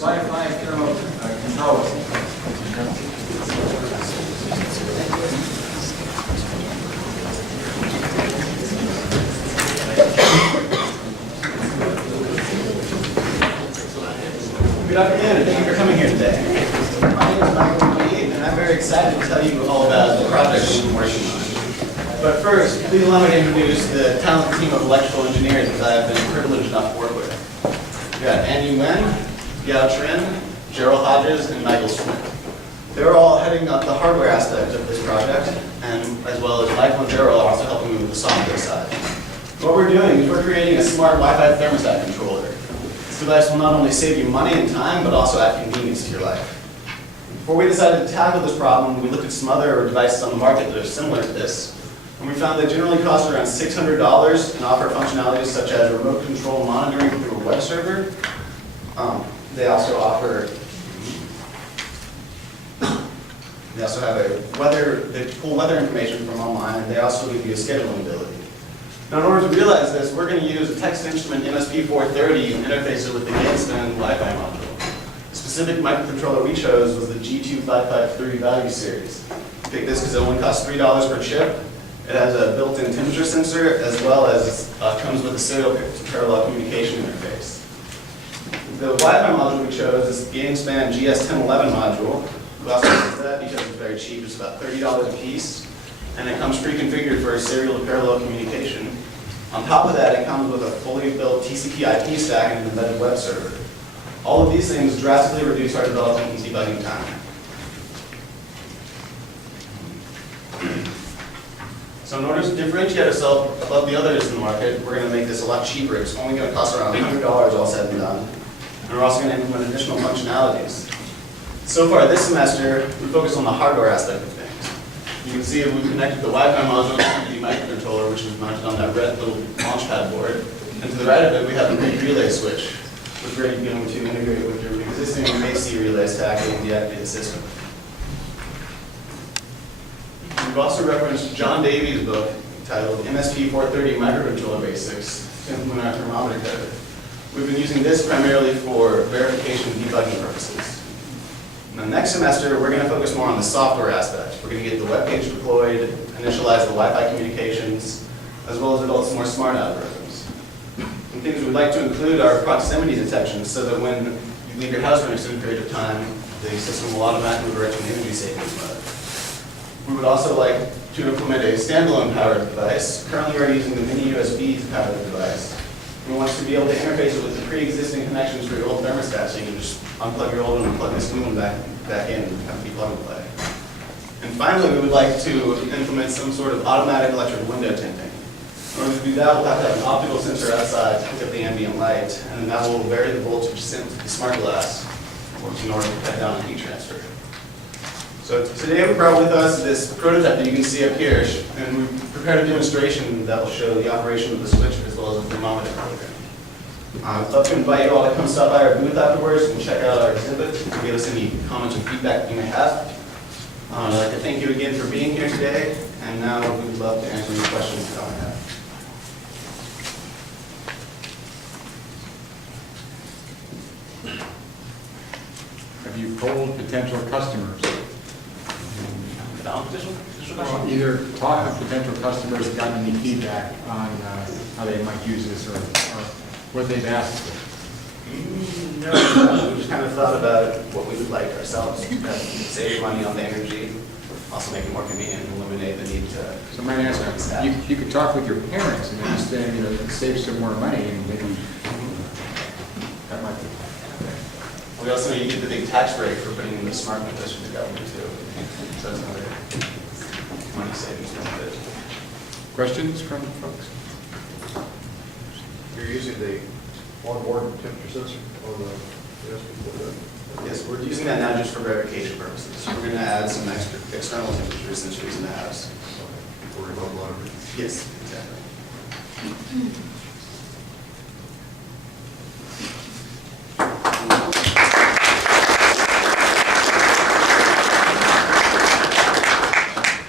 Wifi Thermo controller. Good afternoon, and thank you for coming here today. My name is Michael G, and I'm very excited to tell you all about the project we've been working on. But first, please allow me to introduce the talented team of electrical engineers that I have been privileged enough to work with. We've got Andy Nguyen, Yao Trin, Gerald Hodges, and Michael Smith. They're all heading up the hardware aspect of this project, and as well as Michael and Gerald are also helping me with the software side. What we're doing is we're creating a smart Wi-Fi thermostat controller. This device will not only save you money and time, but also add convenience to your life. Before we decided to tackle this problem, we looked at some other devices on the market that are similar to this, and we found they generally cost around $600 and offer functionalities such as remote control monitoring through a web server. They also offer, they pull weather information from online, and they also give you a scheduling ability. Now, in order to realize this, we're going to use a text instrument MSP430 and interface it with the GainSpan Wi-Fi module. The specific microcontroller we chose was the G2553 value series. We picked this because it only costs $3 per chip. It has a built-in temperature sensor, as well as comes with a serial parallel communication interface. The Wi-Fi module we chose is the GainSpan GS1011 module. We also chose that because it's very cheap. It's about $30 a piece. And it comes pre-configured for serial to parallel communication. On top of that, it comes with a fully built TCP/IP stack and an embedded web server. All of these things drastically reduce our development and debugging time. So in order to differentiate ourselves above the others in the market, we're going to make this a lot cheaper. It's only going to cost around $100 all said and done. And we're also going to implement additional functionalities. So far this semester, we focused on the hardware aspect of things. You can see we connected the Wi-Fi module to the microcontroller, which is mounted on that red little LaunchPad board. And to the right of it, we have a big relay switch, which we're going to integrate with your existing AC relay stack and deactivate the system. We've also referenced John Davies' book titled MSP430 Microcontroller Basics to implement our thermometer code. We've been using this primarily for verification and debugging purposes. Now, next semester, we're going to focus more on the software aspect. We're going to get the web page deployed, initialize the Wi-Fi communications, as well as develop some more smart algorithms. And things we'd like to include are proximity detection, so that when you leave your house for an extended period of time, the system will automatically revert to an energy savings mode. We would also like to implement a standalone powered device. Currently, we're using the mini USB to power the device. We want to be able to interface it with the pre-existing connections for your old thermostat, so you can just unplug your old one and plug this new one back in and have it be plug and play. And finally, we would like to implement some sort of automatic electric window tinting. In order to do that, we'll have to have an optical sensor outside to pick up the ambient light, and then that will vary the voltage sent to the smart glass in order to cut down on heat transfer. So today we brought with us this prototype that you can see up here, and we've prepared a demonstration that will show the operation of the switch as well as the thermometer program. I'd love to invite you all to come stop by our booth afterwards and check out our exhibit and give us any comments or feedback that you may have. I'd like to thank you again for being here today, and now we'd love to answer any questions that you might have. Have you polled potential customers? Either talk with potential customers and gotten any feedback on how they might use this or what they've asked for? No, we just kind of thought about what we would like ourselves. Save money on the energy, also make it more convenient and eliminate the need to. So I might ask, you could talk with your parents and understand, save some more money and maybe that might be. We also know you get the big tax break for putting in the smart methods for the government too. So that's another money savings benefit. Questions from folks? You're using the onboard temperature sensor on the USB430? Yes, we're using that now just for verification purposes. We're going to add some extra external temperature sensors in the house. For remote monitoring? Yes, exactly.